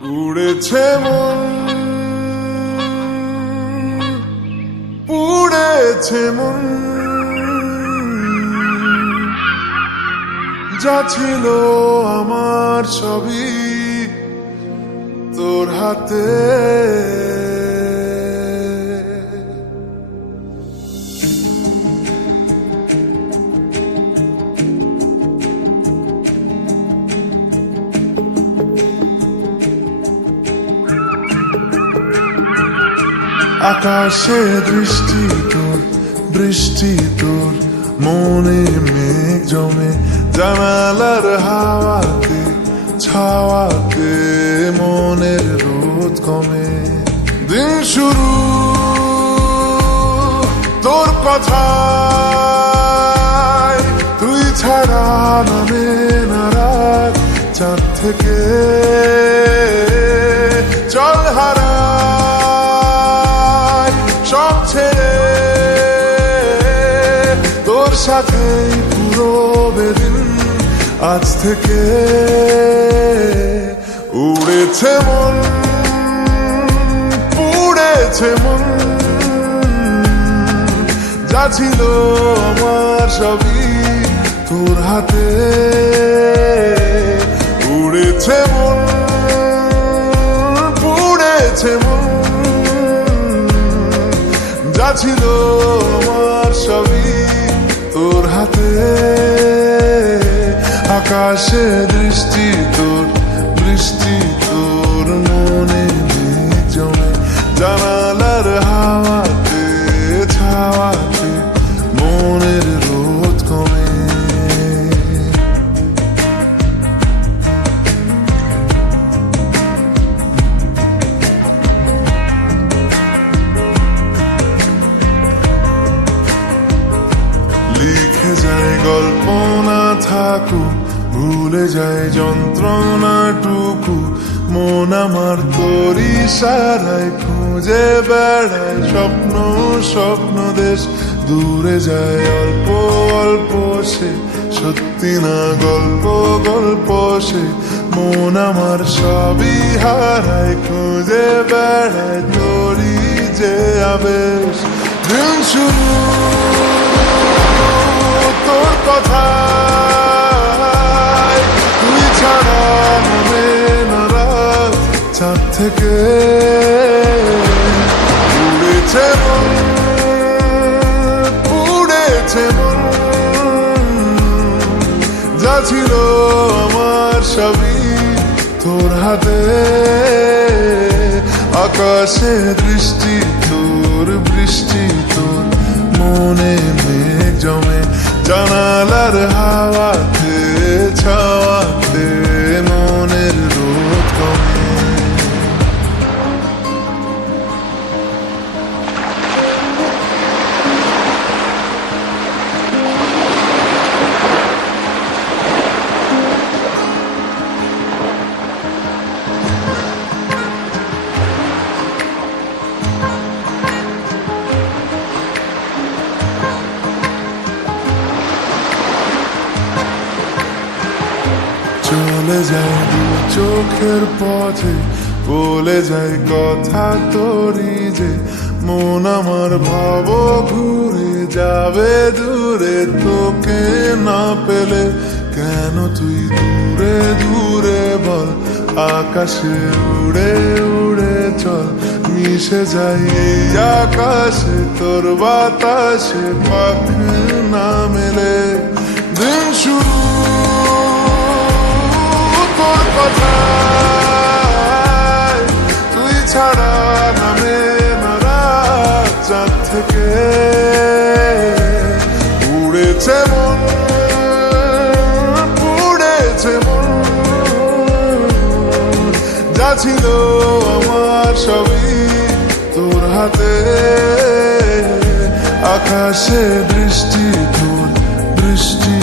উড়েছে মন, পুড়েছে মন, যা ছিল আমার সবই তোর হাতে। আকাশে দৃষ্টি তোর, বৃষ্টি তোর, মনে মেঘ জমে, জানালার হাওয়াতে ছাওয়াতে মনের রোদ কমে। দিন শুরু তোর কথায়, তুই ছাড়া নামে না রাত, চাঁদ থেকে জল হারা সব ছেড়ে তোর সাথেই পুরো বেদিন আজ থেকে। উড়েছে মন, পুড়েছে মন, যা ছিল আমার সবই তোর হাতে। উড়েছে মন, পুড়েছে মন, যা ছিল আমার সবই তোর হাতে। আকাশে দৃষ্টি তোর, বৃষ্টি তোর, মনে মেঘ জমে, জানালার হাওয়াতে ছাওয়াতে মনের রোদ কমে। লিখে যায় গল্প না থাকুক, ভুলে যায় যন্ত্রণাটুকু, মন আমার তোর ইশারায় খুঁজে বেড়ায় স্বপ্ন স্বপ্ন দেশ। দূরে যায় অল্প অল্প সে, সত্যি না গল্প গল্প সে, মন আমার সবই হারায় খুঁজে বেড়ায় তোরই যে আবেশ। দিন শুরু তোর কথায়, তুই ছাড়া নামে না রাত, চাঁদ থেকে উড়েছে মন, পুড়েছে মন, যা ছিল আমার সবই তোর হাতে। আকাশে দৃষ্টি তোর, বৃষ্টি তোর, মনে মেঘ জমে, জানালার হাওয়াতে ছাওয়াতে মনের রোদ কমে। চলে যায় দু চোখের পথে, বলে যায় কথা তোরই যে, মন আমার ভাব ঘুরে যাবে দূরে তোকে না পেলে। কেন তুই দূরে দূরে বল, আকাশে উড়ে উড়ে চল, মিশে যাই এই আকাশে তোর বাতাসে, পাখ না মেলে। দিন শুরু তোর কথায়, তুই ছাড়া নামে না রাত, চাঁদ থেকে উড়েছে মন, পুড়েছে মন, যা ছিল আমার সবই তোর হাতে। আকাশে দৃষ্টি তোর, বৃষ্টি